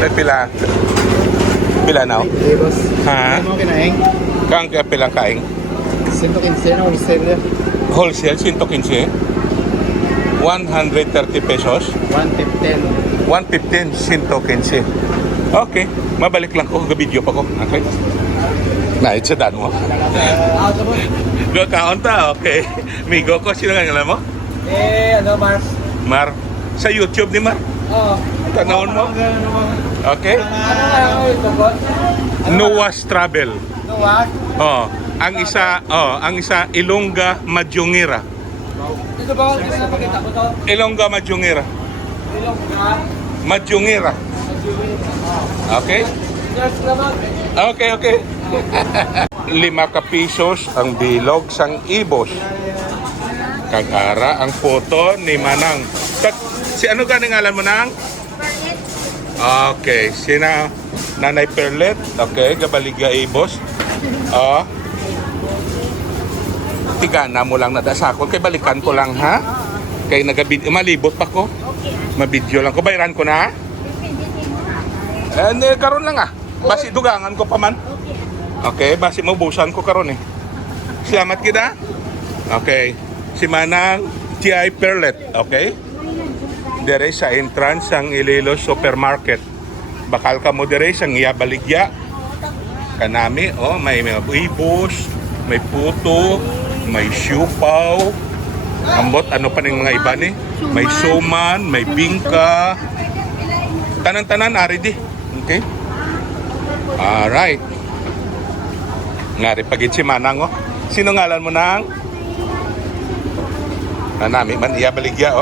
May pila. Pila na. Libos. Ha? Ano mo kinaing? Kang pila kaing? 115 na wholesale yan. Wholesale 115. 130 pesos. 115. 115, 115. Okay, mabalik lang ko. Ga-video pa ko. Okay. Naitsadaan mo. Go kaunta, okay. Migo ko, sino nga ngalan mo? Mars. Mar. Sa YouTube ni Mar. Oo. Tanawon mo? Okay. Ano nga ito, boss? Nuwas Travel. Nuwas? Oh, ang isa Ilongga Majungira. Ito ba? Gusto na pakita ko to? Ilongga Majungira. Ilongga? Majungira. Okay? Yes, naman. Okay. 5 pesos ang bilog sang ibos. Kagara ang photo ni Manang. Si ano ganing ngalan mo nang? Okay, sina Nanay Perlet. Okay, gabaligya ibos. Tigana mo lang nadasakon kay balikan ko lang ha. Kay malibot pa ko. Mabidyo lang ko, bayran ko na. Karon lang basi dugangan ko pa man. Okay, basi maubusan ko karon Salamat kita. Okay. Si Manang T.I. Perlet, okay? Dire sa entrance ang Iloilo Supermarket. Bakal ka mo dire sa Ngiyabaligya. Kanami, may ibos, may puto, may siupaw. Ambot, ano pa ng mga iba ni? May suman, may bingka. Tanan-tanan, ari di. Okay? Alright. Ngari pagit si Manang, Sino ngalan mo nang? Nami man iya baligya,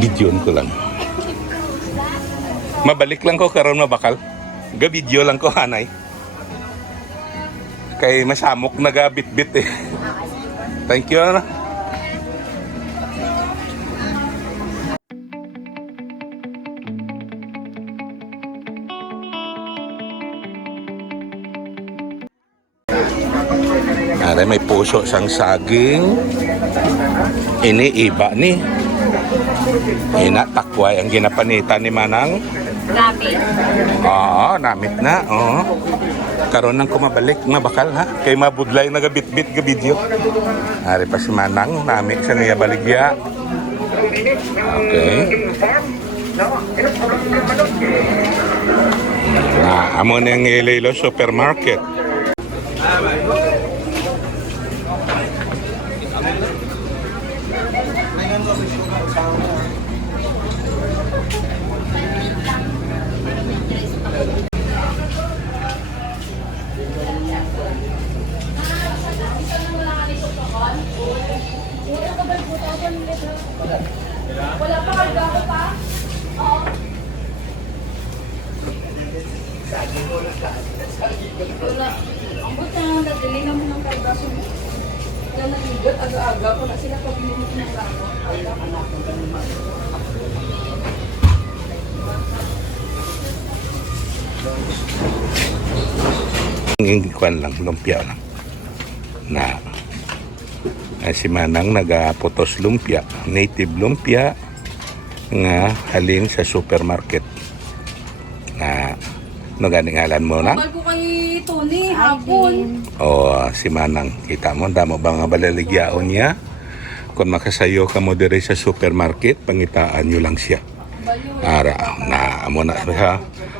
Bidyon ko lang. Mabalik lang ko karon mabakal. Ga-video lang ko hanay. Kay masamok nagabit-bit Thank you. Aray, may puso sang saging. Ini iba ni. Ina, takway ang ginapanitan ni Manang. Namit. Namit na. Karon nang kumabalik, mabakal ha. Kay mabudlay nagabit-bit ga video. Ari pa si Manang, namit sa niya baligya. Okay. Amo nang Iloilo Supermarket. Wala pa karga pa? Oo. Ang buta na dadali naman ng karga. Yan ang higot, aga-aga ko na sila pag-minit ng gano. Aga ka na. Kuan lang, lumpia lang. Si Manang nagaputos lumpia, native lumpia nga halin sa supermarket. Ganing ngalan mo na? Kapal ko kay Tony, hapon. Si Manang, kita mo, damo ba nga balaligyaon niya? Kung makasayo ka mo dire sa supermarket, pangitaan nyo lang siya.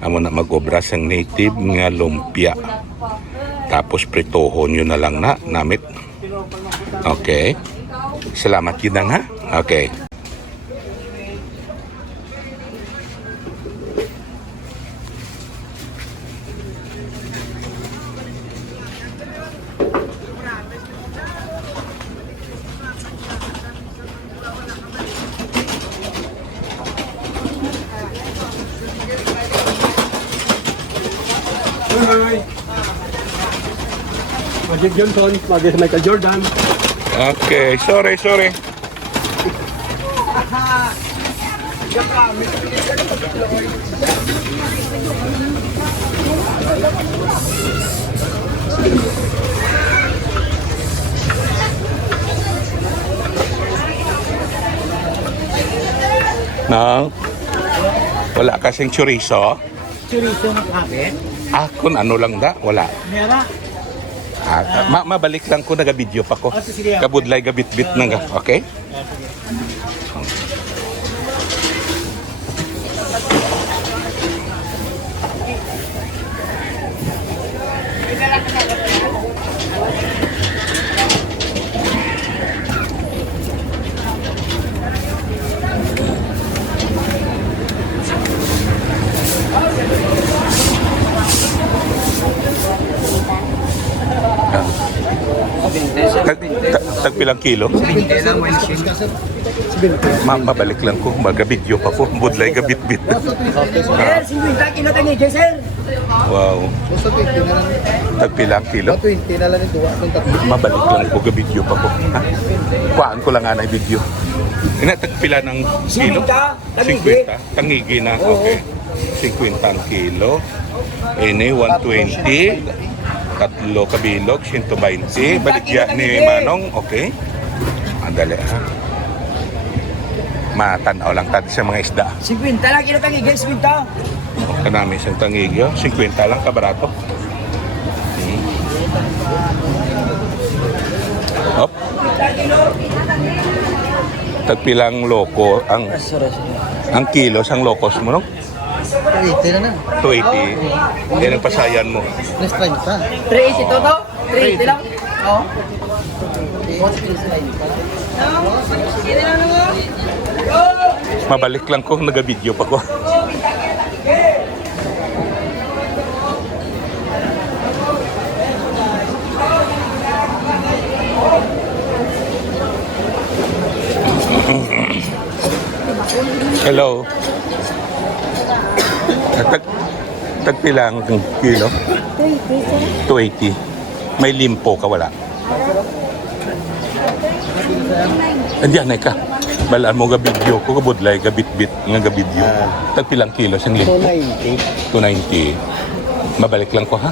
Amo na mag-obra sang native nga lumpia. Tapos pritohon nyo na lang namit. Okay. Salamat yun ha. Okay. Magic Johnson, Magic Michael Jordan. Okay, sorry. Nang wala kasing chorizo. Chorizo ng kape. Kung ano lang da, wala. Mera. Mabalik lang ko, naga-video pa ko. Sige. Kabudlay, gabit-bit na nga, okay? Tagpilang kilo? Mabalik lang ko, maga-video pa ko. Budlay, gabit-bit. Sir, 50 kilo tayo ni sir. Wow. Basta 20 na lang. Tagpilang kilo? 20 na lang yung duwa. Itong tatlo. Mabalik lang ko, ga-video pa ko. Ha? Kuhaan ko lang nga na video. Tagpila ng kilo? 50? Tangigi na, okay. 50 ang kilo. Ini, 120. Tatlo kabilog, 120. Baligya ni Manong, okay. Andali ha. Matanaw lang tayo sa mga isda. 50 lang kilo tayo ni 50. Kanami sa tangigyo, 50 lang kabarato. Hop. Tagpilang loko ang kilo sang lokos mo, no? 80 na na. 280. Yan ang pasayan mo. Plus 30. 380 to to? 380 lang? Oo. Mabalik lang ko, naga-video pa ko. Hello. Tagpilang kilo? 280. May limpo ka, wala? Andiyan na ka. Balaan mo ga-video ko, kabudlay, gabit-bit nga ga-video. Tagpilang kilo siyang limpo? 290. Mabalik lang ko, ha?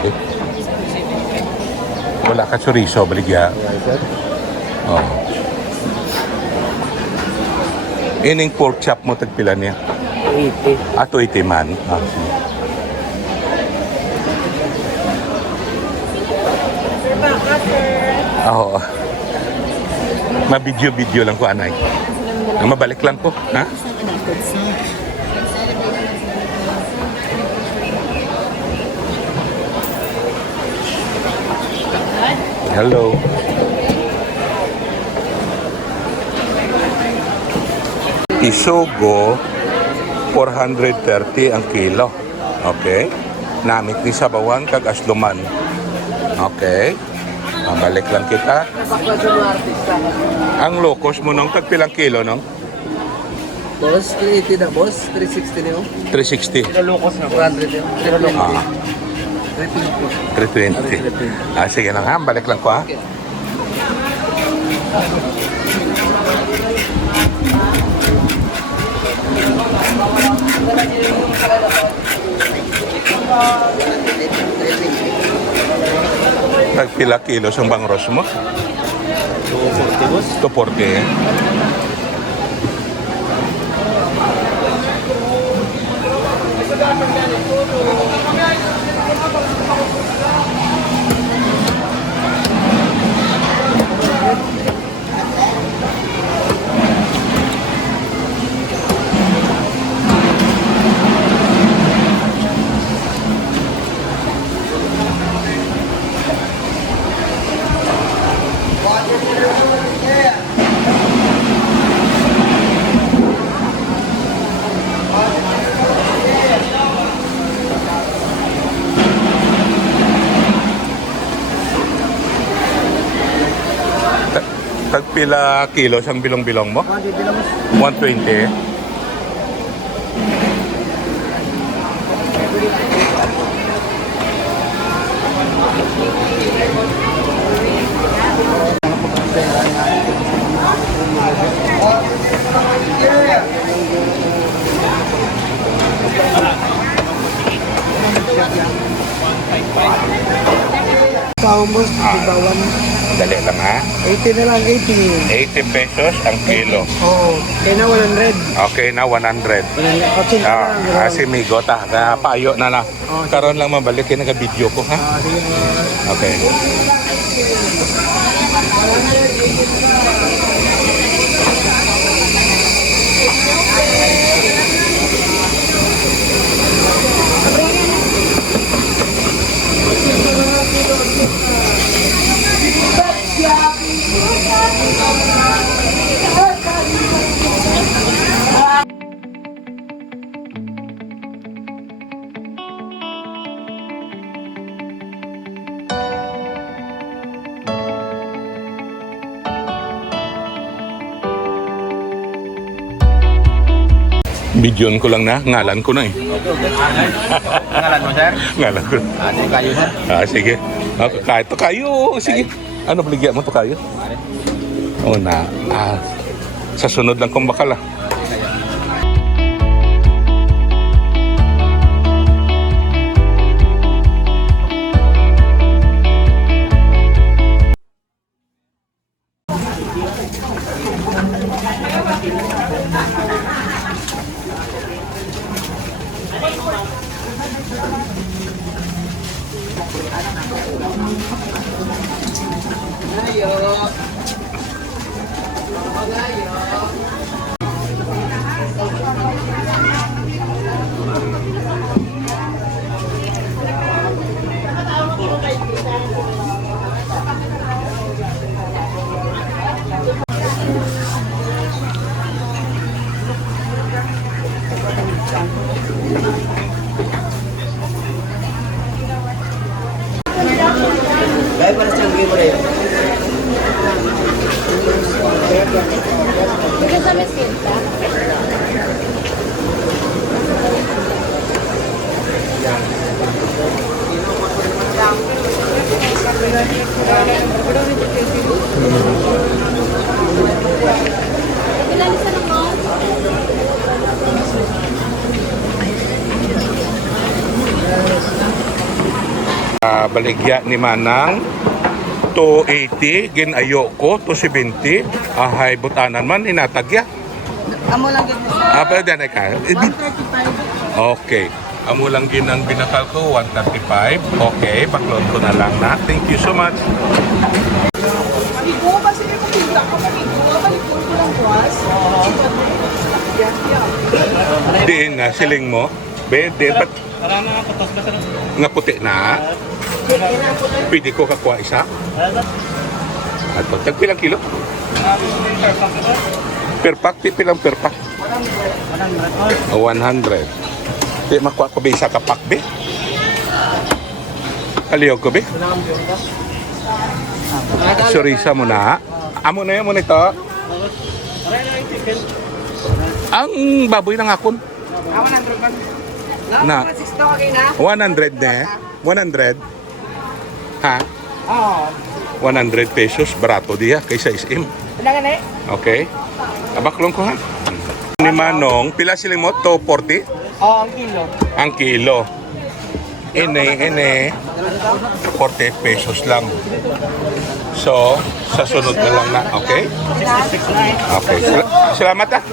Okay. Wala ka chorizo, baligya. Oh. Ining pork chop mo, tagpila niya? 80. 280 man. Oo. Mabidyo-bidyo lang ko, anay. Mabalik lang ko, ha? Hello. Isugo, 430 ang kilo. Okay? Namit ni Sabawan kag Asluman. Okay? Mabalik lang kita. Ang locos mo nung tagpilang kilo nung? Boss, 380 na boss. 360 niyo. 360. Locos na. 400 yun. Ah, 320. 320. Sige lang ha. Balik lang ko ha. Nagpila kilos ang bangros mo? 240 boss. 240. Tagpila kilos ang bilong-bilong mo? 120. Paubos, dibawan. Dali lang ha. 80 na lang, 80. 80 pesos ang kilo. Oo. Kaya na 100. Okay na, 100. 80 na Ah, lang. si Migo ta, na payo na na. Karon lang mabalik yung nag-video ko ha. Sige. Okay. Bidyon ko lang na, ngalan ko na eh. Ngalan mo, sir? Ngalan ko. Ano kayo, sir? Sige. Kahit to kayo, sige. Ano baligya mo to kayo? Oo na. Sa sunod lang kung bakal ah. Dahil para sa mga mo rin. Baligya ni Manang 280 ginayo ko 270 ahay butanan man inatagya. Amo lang gid Pwede na ka. 135. Okay. Amo lang din ang binakal ko 135. Okay, baklon ko na lang na. Thank you so much. Igo kasi ko bigla ko igo balik ko lang kuwas. Diin na siling mo. Be, pat nga puti na. Pwede ko kakuha isa. Ato, tagpilang kilo? Per pack, pilang per pack? 100. 100. Di makuha ko ba isa ka pack, be? Kaliyog ko, be? Surisa mo na. Amo na yun mo nito. Ang baboy ng akon. 100 man. Na. 100 na eh. 100. Ha? Oo. 100 pesos. Barato diya kaysa SM. Pinangan eh. Okay. Abaklong ko ha. Ni Manong, pila sila mo? 240? Oo, ang kilo. Ang kilo. Ine. 40 pesos lang. So, sa sunod na lang na. Okay? Okay. Salamat ah.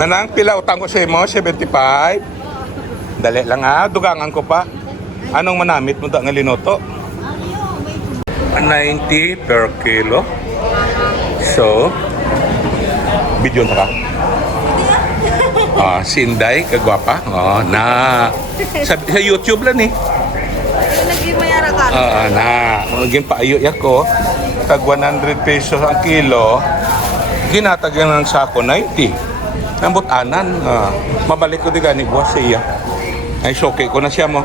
Manang, pila utang ko sa mo? 75? Dali lang ha, dugangan ko pa. Anong manamit mo da nga linoto? 90 per kilo. So, video na ka. Sinday, kagwapa. Na. Sa YouTube lang eh. Na, maging paayo ko. Tag 100 pesos ang kilo. Ginatagyan ng sako 90. Nambot anan. Mabalik ko di gani buwas siya. Ay, okay ko na siya mo.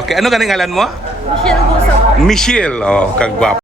Okay, ano ganing ngalan mo? Michelle Gusap. Michelle. Oh, kagwapo.